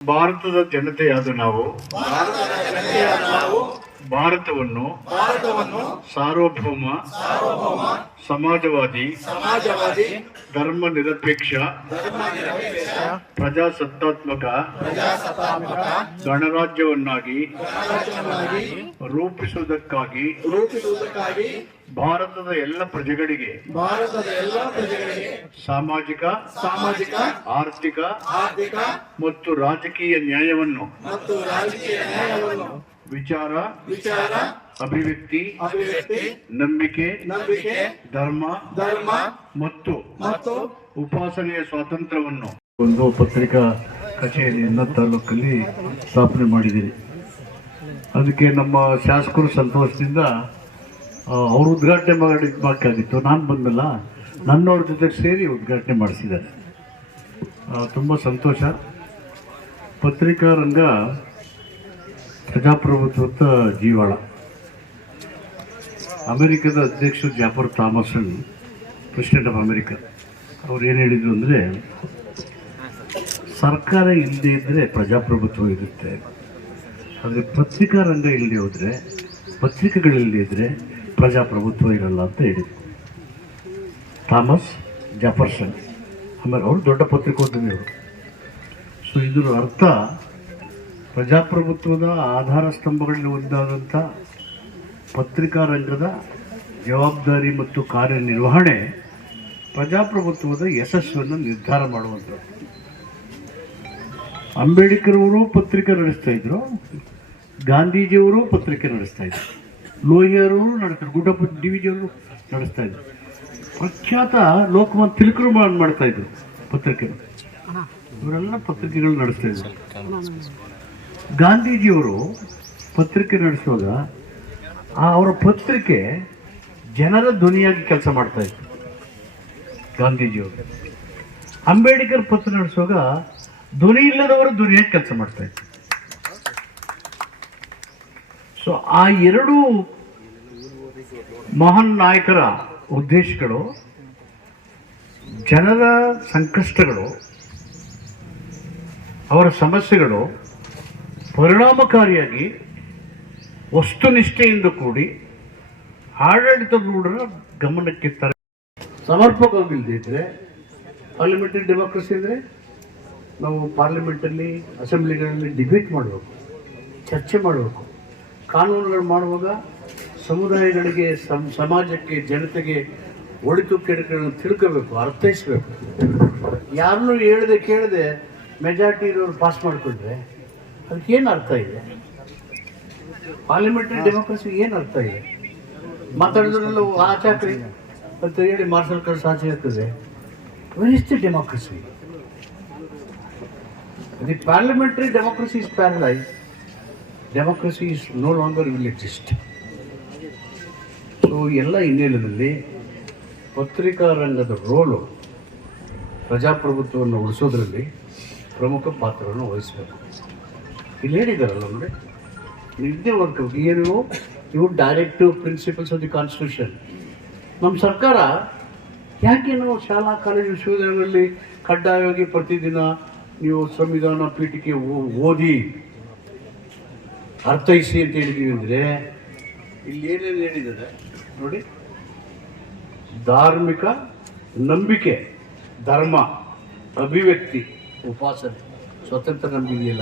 ಭಾರತದ ಜನತೆಯಾದ ನಾವು ಭಾರತದ ಜನತೆಯಾದ ನಾವು ಭಾರತವನ್ನು ಸಾರ್ವಭೌಮ ಸಮಾಜವಾದಿ ಧರ್ಮ ನಿರಪೇಕ್ಷ ಪ್ರಜಾಸತ್ತಾತ್ಮಕ ಗಣರಾಜ್ಯವನ್ನಾಗಿ ಗಣರಾಜ್ಯವನ್ನಾಗಿ ರೂಪಿಸುವುದಕ್ಕಾಗಿ ರೂಪಿಸುವುದಕ್ಕಾಗಿ ಭಾರತದ ಎಲ್ಲ ಪ್ರಜೆಗಳಿಗೆ ಭಾರತದ ಎಲ್ಲ ಪ್ರಜೆಗಳಿಗೆ ಸಾಮಾಜಿಕ ಸಾಮಾಜಿಕ ಆರ್ಥಿಕ ಆರ್ಥಿಕ ಮತ್ತು ರಾಜಕೀಯ ನ್ಯಾಯವನ್ನು ಮತ್ತು ರಾಜಕೀಯ ನ್ಯಾಯವನ್ನು ವಿಚಾರ ವಿಚಾರ ಅಭಿವ್ಯಕ್ತಿ ಅಭಿವ್ಯಕ್ತಿ ನಂಬಿಕೆ ನಂಬಿಕೆ ಧರ್ಮ ಧರ್ಮ ಮತ್ತು ಮತ್ತು ಉಪಾಸನೆಯ ಸ್ವಾತಂತ್ರ್ಯವನ್ನು ಒಂದು ಪತ್ರಿಕಾ ಕಚೇರಿಯನ್ನು ತಾಲೂಕಲ್ಲಿ ಸ್ಥಾಪನೆ ಮಾಡಿದ್ದೀರಿ. ಅದಕ್ಕೆ ನಮ್ಮ ಶಾಸಕರು ಸಂತೋಷದಿಂದ ಅವರು ಉದ್ಘಾಟನೆ ಮಾಡಿ ಮಾಡಬೇಕಾಗಿತ್ತು ನಾನು ಬಂದಲ್ಲ ನನ್ನವ್ರ ಜೊತೆ ಸೇರಿ ಉದ್ಘಾಟನೆ ಮಾಡಿಸಿದ್ದಾರೆ. ತುಂಬ ಸಂತೋಷ. ಪತ್ರಿಕಾ ರಂಗ ಪ್ರಜಾಪ್ರಭುತ್ವದ ಜೀವಾಳ. ಅಮೆರಿಕದ ಅಧ್ಯಕ್ಷ ಜಾಫರ್ ಥಾಮಸನ್, ಪ್ರೆಸಿಡೆಂಟ್ ಆಫ್ ಅಮೆರಿಕ, ಅವ್ರು ಏನು ಹೇಳಿದ್ರು ಅಂದರೆ, ಸರ್ಕಾರ ಇಲ್ಲದೆ ಇದ್ದರೆ ಪ್ರಜಾಪ್ರಭುತ್ವ ಇರುತ್ತೆ. ಆದರೆ ಪತ್ರಿಕಾ ರಂಗ ಇಲ್ಲದೆ ಹೋದರೆ ಪತ್ರಿಕೆಗಳಿಲ್ಲದೆ ಇದ್ದರೆ ಪ್ರಜಾಪ್ರಭುತ್ವ ಇರಲ್ಲ ಅಂತ ಹೇಳಿದ್ರು. ಥಾಮಸ್ ಜಫರ್ಸನ್, ಆಮೇಲೆ ಅವರು ದೊಡ್ಡ ಪತ್ರಿಕೋದ್ಯಮಿಯವರು. ಸೊ ಇದರ ಅರ್ಥ ಪ್ರಜಾಪ್ರಭುತ್ವದ ಆಧಾರ ಸ್ತಂಭಗಳಲ್ಲಿ ಒಂದಾದಂಥ ಪತ್ರಿಕಾ ರಂಗದ ಜವಾಬ್ದಾರಿ ಮತ್ತು ಕಾರ್ಯನಿರ್ವಹಣೆ ಪ್ರಜಾಪ್ರಭುತ್ವದ ಯಶಸ್ಸನ್ನು ನಿರ್ಧಾರ ಮಾಡುವಂಥದ್ದು. ಅಂಬೇಡ್ಕರ್ ಅವರು ಪತ್ರಿಕೆ ನಡೆಸ್ತಾ ಇದ್ರು, ಗಾಂಧೀಜಿಯವರು ಪತ್ರಿಕೆ ನಡೆಸ್ತಾ ಇದ್ರು. ಲೋಹಿಯವರು ನಡೆಸ್ತಾರೆ ಗುಡ್ಡಪ್ಪ ಡಿ ವಿಜಿಯವರು ನಡೆಸ್ತಾ ಇದ್ರು. ಪ್ರಖ್ಯಾತ ಲೋಕಮಾನ್ ತಿಲಕರು ಮಾಡ್- ಮಾಡ್ತಾ ಇದ್ರು ಪತ್ರಿಕೆ. ಇವರೆಲ್ಲ ಪತ್ರಿಕೆಗಳು ನಡೆಸ್ತಾ ಇದ್ರು. ಗಾಂಧೀಜಿಯವರು ಪತ್ರಿಕೆ ನಡೆಸುವಾಗ ಅವರ ಪತ್ರಿಕೆ ಜನರ ಧ್ವನಿಯಾಗಿ ಕೆಲಸ ಮಾಡ್ತಾ ಇತ್ತು. ಗಾಂಧೀಜಿಯವರು. ಅಂಬೇಡ್ಕರ್ ಪತ್ರ ನಡೆಸುವಾಗ ಧ್ವನಿ ಇಲ್ಲದವರು ಧ್ವನಿಯಾಗಿ ಕೆಲಸ ಮಾಡ್ತಾ ಇತ್ತು. ಸೊ ಆ ಎರಡು ಮಹಾನ್ ನಾಯಕರ ಉದ್ದೇಶಗಳು, ಜನರ ಸಂಕಷ್ಟಗಳು, ಅವರ ಸಮಸ್ಯೆಗಳು ಪರಿಣಾಮಕಾರಿಯಾಗಿ ವಸ್ತುನಿಷ್ಠೆಯಿಂದ ಕೂಡಿ ಆಡಳಿತದೂಢರ ಗಮನಕ್ಕೆ ತರ ಸಮರ್ಪಕವಾಗಿಲ್ಲದಿದ್ದರೆ ಪಾರ್ಲಿಮೆಂಟರಿ ಡೆಮೋಕ್ರಸಿ ಅಂದರೆ ನಾವು ಪಾರ್ಲಿಮೆಂಟಲ್ಲಿ ಅಸೆಂಬ್ಲಿಗಳಲ್ಲಿ ಡಿಬೇಟ್ ಮಾಡಬೇಕು, ಚರ್ಚೆ ಮಾಡಬೇಕು. ಕಾನೂನುಗಳು ಮಾಡುವಾಗ ಸಮುದಾಯಗಳಿಗೆ ಸಮ್ ಸಮಾಜಕ್ಕೆ ಜನತೆಗೆ ಒಳಿತು ಕೆಡುಕುಗಳನ್ನು ತಿಳ್ಕೋಬೇಕು ಅರ್ಥೈಸ್ಬೇಕು. ಯಾರನ್ನೂ ಹೇಳದೆ ಕೇಳದೆ ಮೆಜಾರಿಟಿ ಇರೋರು ಪಾಸ್ ಮಾಡಿಕೊಂಡ್ರೆ ಅದಕ್ಕೆ ಏನು ಅರ್ಥ ಇದೆ? ಪಾರ್ಲಿಮೆಂಟರಿ ಡೆಮೋಕ್ರಸಿ ಏನು ಅರ್ಥ ಇದೆ? ಮಾತಾಡಿದ್ರೆಲ್ಲ ಆಚಾಕ್ರಿ ಅಂತ ಹೇಳಿ ಮಾರ್ಷಲ್ ಕಳ್ಸಿ ಆಚೆ ಇರ್ತದೆ ಇಷ್ಟು is the democracy the parliamentary democracy is paralyse democracy is no longer will exist so ಎಲ್ಲ ಹಿನ್ನೆಲೆಯಲ್ಲಿ ಪತ್ರಿಕಾ ರಂಗದ ರೋಲು ಪ್ರಜಾಪ್ರಭುತ್ವವನ್ನು ಉಳಿಸೋದ್ರಲ್ಲಿ ಪ್ರಮುಖ ಪಾತ್ರವನ್ನು ವಹಿಸಬೇಕು. ಇಲ್ಲಿ ಹೇಳಿದಾರಲ್ಲ ನೋಡಿ ನಿದ್ದೆ ವರ್ಕ್ ಏನು ಇವು directive principles of the constitution ನಮ್ಮ ಸರ್ಕಾರ ಯಾಕೆ ನಾವು ಶಾಲಾ, ಕಾಲೇಜು, ವಿಶ್ವವಿದ್ಯಾಲಯಗಳಲ್ಲಿ ಕಡ್ಡಾಯವಾಗಿ ಪ್ರತಿದಿನ ನೀವು ಸಂವಿಧಾನ ಪೀಠಿಕೆ ಓದಿ ಅರ್ಥೈಸಿ ಅಂತ ಹೇಳಿದೀವಿ ಅಂದರೆ ಇಲ್ಲಿ ಏನೇನು ಹೇಳಿದ್ದಾರೆ? ನೋಡಿ. ಧಾರ್ಮಿಕ ನಂಬಿಕೆ ಧರ್ಮ ಅಭಿವ್ಯಕ್ತಿ. ಉಪಾಸನೆ. ಸ್ವತಂತ್ರ ನಂಬಿದೆಯಲ್ಲ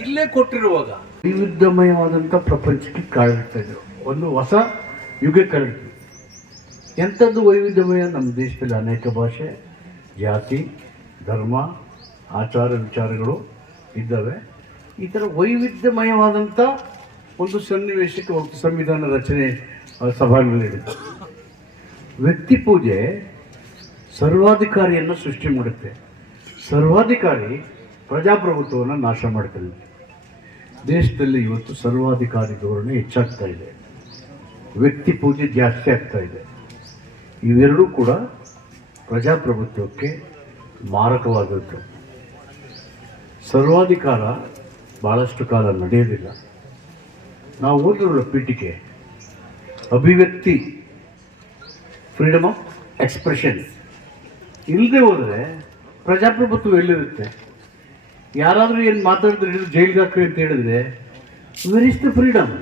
ಇಲ್ಲೇ ಕೊಟ್ಟಿರುವಾಗ. ವೈವಿಧ್ಯಮಯವಾದಂಥ ಪ್ರಪಂಚಕ್ಕೆ ಕಾಳಿಡ್ತಾ ಇದ್ರು. ಒಂದು ಹೊಸ ಯುಗ ಕಾಲಿಡ್ತು ಎಂಥದ್ದು ವೈವಿಧ್ಯಮಯ? ನಮ್ಮ ದೇಶದಲ್ಲಿ ಅನೇಕ ಭಾಷೆ ಜಾತಿ ಧರ್ಮ ಆಚಾರ ವಿಚಾರಗಳು ಇದ್ದಾವೆ. ಈ ಥರ ವೈವಿಧ್ಯಮಯವಾದಂಥ ಒಂದು ಸನ್ನಿವೇಶಕ್ಕೆ ಒಂದು ಸಂವಿಧಾನ ರಚನೆ ಸಭಾಂಗಣದಲ್ಲಿದೆ ವ್ಯಕ್ತಿ ಪೂಜೆ ಸರ್ವಾಧಿಕಾರಿಯನ್ನು ಸೃಷ್ಟಿ ಮಾಡುತ್ತೆ. ಸರ್ವಾಧಿಕಾರಿ ಪ್ರಜಾಪ್ರಭುತ್ವವನ್ನು ನಾಶ ಮಾಡ್ತಾರೆ ದೇಶದಲ್ಲಿ ಇವತ್ತು ಸರ್ವಾಧಿಕಾರಿ ಧೋರಣೆ ಹೆಚ್ಚಾಗ್ತಾ ಇದೆ. ವ್ಯಕ್ತಿ ಪೂಜೆ ಜಾಸ್ತಿ ಆಗ್ತಾ ಇದೆ. ಇವೆರಡೂ ಕೂಡ ಪ್ರಜಾಪ್ರಭುತ್ವಕ್ಕೆ ಮಾರಕವಾದದ್ದು ಸರ್ವಾಧಿಕಾರ ಭಾಳಷ್ಟು ಕಾಲ ನಡೆಯೋದಿಲ್ಲ ನಾವು ಓದಿರೋ ಪೀಠಿಕೆ, ಅಭಿವ್ಯಕ್ತಿ ಫ್ರೀಡಮ್ ಆಫ್ ಎಕ್ಸ್ಪ್ರೆಷನ್ ಇಲ್ಲದೆ ಹೋದರೆ ಪ್ರಜಾಪ್ರಭುತ್ವ ಎಲ್ಲಿರುತ್ತೆ? ಯಾರಾದರೂ ಏನು ಮಾತಾಡಿದ್ರೆ ಹಿಡಿದು ಜೈಲಿಗೆ ಹಾಕ್ರಿ ಅಂತ ಹೇಳಿದ್ರೆ ವೆರ್ ಇಸ್ ದ ಫ್ರೀಡಮ್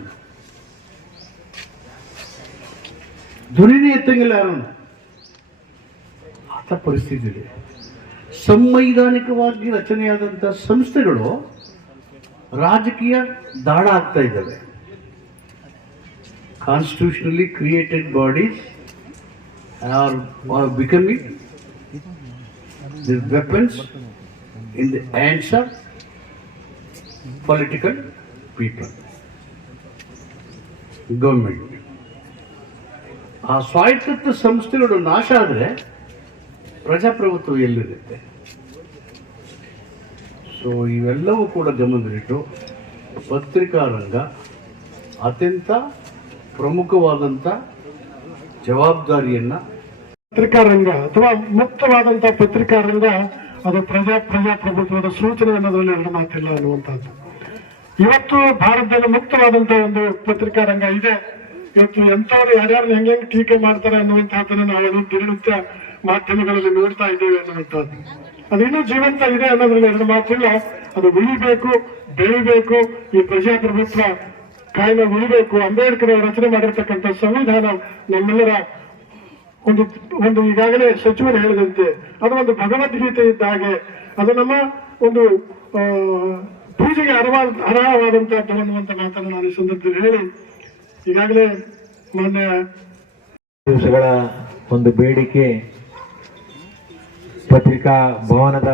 ಧ್ವನಿನೇ ಎತ್ತಂಗಿಲ್ಲ ಯಾರು? ಆತ ಪರಿಸ್ಥಿತಿ ಇದೆ ಸಂವೈಧಾನಿಕವಾಗಿ ರಚನೆಯಾದಂಥ ಸಂಸ್ಥೆಗಳು ರಾಜಕೀಯ ದಾಳ ಆಗ್ತಾ ಇದ್ದಾವೆ. Constitutionally created bodies are are becoming the weapons in the hands of political people government ಆ ಸ್ವಾಯತ್ತ ಸಂಸ್ಥೆಗಳು ನಾಶ ಆದರೆ ಪ್ರಜಾಪ್ರಭುತ್ವ ಎಲ್ಲಿರುತ್ತೆ? ಸೊ ಇವೆಲ್ಲವೂ ಕೂಡ ಗಮನದಲ್ಲಿಟ್ಟು ಪತ್ರಿಕಾ ರಂಗ ಅತ್ಯಂತ ಪ್ರಮುಖವಾದಂಥ ಜವಾಬ್ದಾರಿಯನ್ನು ಪತ್ರಿಕಾ ರಂಗ ಅಥವಾ ಮುಕ್ತವಾದಂಥ ಪತ್ರಿಕಾ ರಂಗ ಅದು ಪ್ರಜಾ ಪ್ರಜಾಪ್ರಭುತ್ವದ ಸೂಚನೆ ಅನ್ನೋದ್ರಲ್ಲಿ ಎರಡು ಮಾತಿಲ್ಲ ಅನ್ನುವಂಥದ್ದು. ಇವತ್ತು ಭಾರತದಲ್ಲಿ ಮುಕ್ತವಾದಂಥ ಒಂದು ಪತ್ರಿಕಾ ರಂಗ ಇದೆ. ಇವತ್ತು ಎಂಥವ್ರು ಯಾರ್ಯಾರು ಹೆಂಗೆ ಟೀಕೆ ಮಾಡ್ತಾರೆ ಅನ್ನುವಂಥದ್ದನ್ನು ನಾವು ದಿನನಿತ್ಯ ಮಾಧ್ಯಮಗಳಲ್ಲಿ ನೋಡ್ತಾ ಇದ್ದೇವೆ ಅನ್ನುವಂಥದ್ದು. ಅದು ಇನ್ನೂ ಜೀವಂತ ಇದೆ ಅನ್ನೋದ್ರಲ್ಲಿ ಎರಡು ಮಾತಿಲ್ಲ ಅದು ಉಳಿಬೇಕು, ಬೆಳಿಬೇಕು, ಈ ಪ್ರಜಾಪ್ರಭುತ್ವ ಕಾಯ್ದೆ ಉಳಿಬೇಕು. ಅಂಬೇಡ್ಕರ್ ಅವರು ರಚನೆ ಮಾಡಿರ್ತಕ್ಕಂಥ ಸಂವಿಧಾನ ನಮ್ಮೆಲ್ಲರ ಒಂದು ಒಂದು ಈಗಾಗಲೇ ಸಚಿವರು ಹೇಳಿದಂತೆ, ಅದು ಒಂದು ಭಗವದ್ಗೀತೆ ಇದ್ದ ಹಾಗೆ. ಅದು ನಮ್ಮ ಒಂದು ಪೂಜೆಗೆ ಅರ್ಹವಾದ ಅರ್ಹವಾದಂತಹದ್ದು ಅನ್ನುವಂಥ ಮಾತನ್ನು ನಾನು ಈ ಸಂದರ್ಭದಲ್ಲಿ ಹೇಳಿ, ಈಗಾಗಲೇ ಮಾನ್ಯ ದಿವಸಗಳ ಒಂದು ಬೇಡಿಕೆ ಪತ್ರಿಕಾ ಭವನದ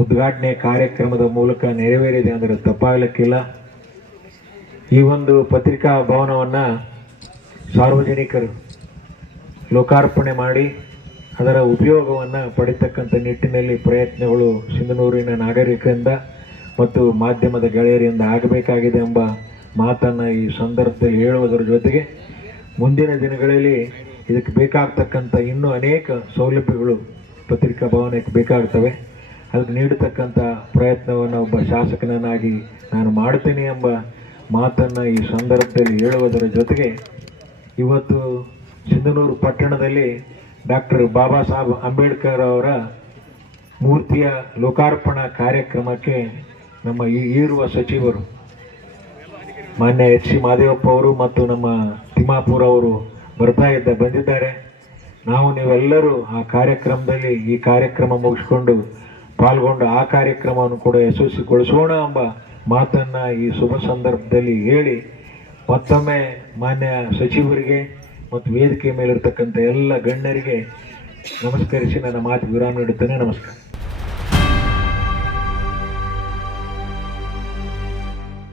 ಉದ್ಘಾಟನೆ ಕಾರ್ಯಕ್ರಮದ ಮೂಲಕ ನೆರವೇರಿದೆ ಅಂದರೆ ತಪ್ಪಾಗಲಿಕ್ಕಿಲ್ಲ. ಈ ಒಂದು ಪತ್ರಿಕಾ ಭವನವನ್ನು ಸಾರ್ವಜನಿಕರು ಲೋಕಾರ್ಪಣೆ ಮಾಡಿ, ಅದರ ಉಪಯೋಗವನ್ನು ಪಡಿತಕ್ಕಂಥ ನಿಟ್ಟಿನಲ್ಲಿ ಪ್ರಯತ್ನಗಳು ಸಿಂಧನೂರಿನ ನಾಗರಿಕರಿಂದ ಮತ್ತು ಮಾಧ್ಯಮದ ಗೆಳೆಯರಿಂದ ಆಗಬೇಕಾಗಿದೆ ಎಂಬ ಮಾತನ್ನು ಈ ಸಂದರ್ಭದಲ್ಲಿ ಹೇಳುವುದರ ಜೊತೆಗೆ ಮುಂದಿನ ದಿನಗಳಲ್ಲಿ ಇದಕ್ಕೆ ಬೇಕಾಗ್ತಕ್ಕಂಥ ಇನ್ನೂ ಅನೇಕ ಸೌಲಭ್ಯಗಳು ಪತ್ರಿಕಾ ಭವನಕ್ಕೆ ಬೇಕಾಗ್ತವೆ. ಅದಕ್ಕೆ ನೀಡತಕ್ಕಂಥ ಪ್ರಯತ್ನವನ್ನು ಒಬ್ಬ ಶಾಸಕನನ್ನಾಗಿ ನಾನು ಮಾಡ್ತೇನೆ ಎಂಬ ಮಾತನ್ನು ಈ ಸಂದರ್ಭದಲ್ಲಿ ಹೇಳುವುದರ ಜೊತೆಗೆ ಇವತ್ತು ಸಿಂಧನೂರು ಪಟ್ಟಣದಲ್ಲಿ ಡಾಕ್ಟರ್ ಬಾಬಾ ಸಾಹೇಬ್ ಅಂಬೇಡ್ಕರ್ ಅವರ ಮೂರ್ತಿಯ ಲೋಕಾರ್ಪಣಾ ಕಾರ್ಯಕ್ರಮಕ್ಕೆ ನಮ್ಮ ಈ ಈರುವ ಸಚಿವರು ಮಾನ್ಯ ಎಚ್ ಸಿ ಮಾದೇವಪ್ಪ ಅವರು ಮತ್ತು ನಮ್ಮ ತಿಮ್ಮಾಪುರ ಅವರು ಬರ್ತಾ ಇದ್ದ ಬಂದಿದ್ದಾರೆ. ನಾವು ನೀವೆಲ್ಲರೂ ಆ ಕಾರ್ಯಕ್ರಮದಲ್ಲಿ ಈ ಕಾರ್ಯಕ್ರಮ ಮುಗಿಸ್ಕೊಂಡು ಪಾಲ್ಗೊಂಡು ಆ ಕಾರ್ಯಕ್ರಮವನ್ನು ಕೂಡ ಯಶಸ್ವಿಗೊಳಿಸೋಣ ಎಂಬ ಮಾತನ್ನ ಈ ಶುಭ ಸಂದರ್ಭದಲ್ಲಿ ಹೇಳಿ ಮತ್ತೊಮ್ಮೆ ಮಾನ್ಯ ಸಚಿವರಿಗೆ ಮತ್ತು ವೇದಿಕೆ ಮೇಲಿರ್ತಕ್ಕಂಥ ಎಲ್ಲ ಗಣ್ಯರಿಗೆ ನಮಸ್ಕರಿಸಿ ನನ್ನ ಮಾತು ವಿರಾಮ ನೀಡುತ್ತೇನೆ. ನಮಸ್ಕಾರ.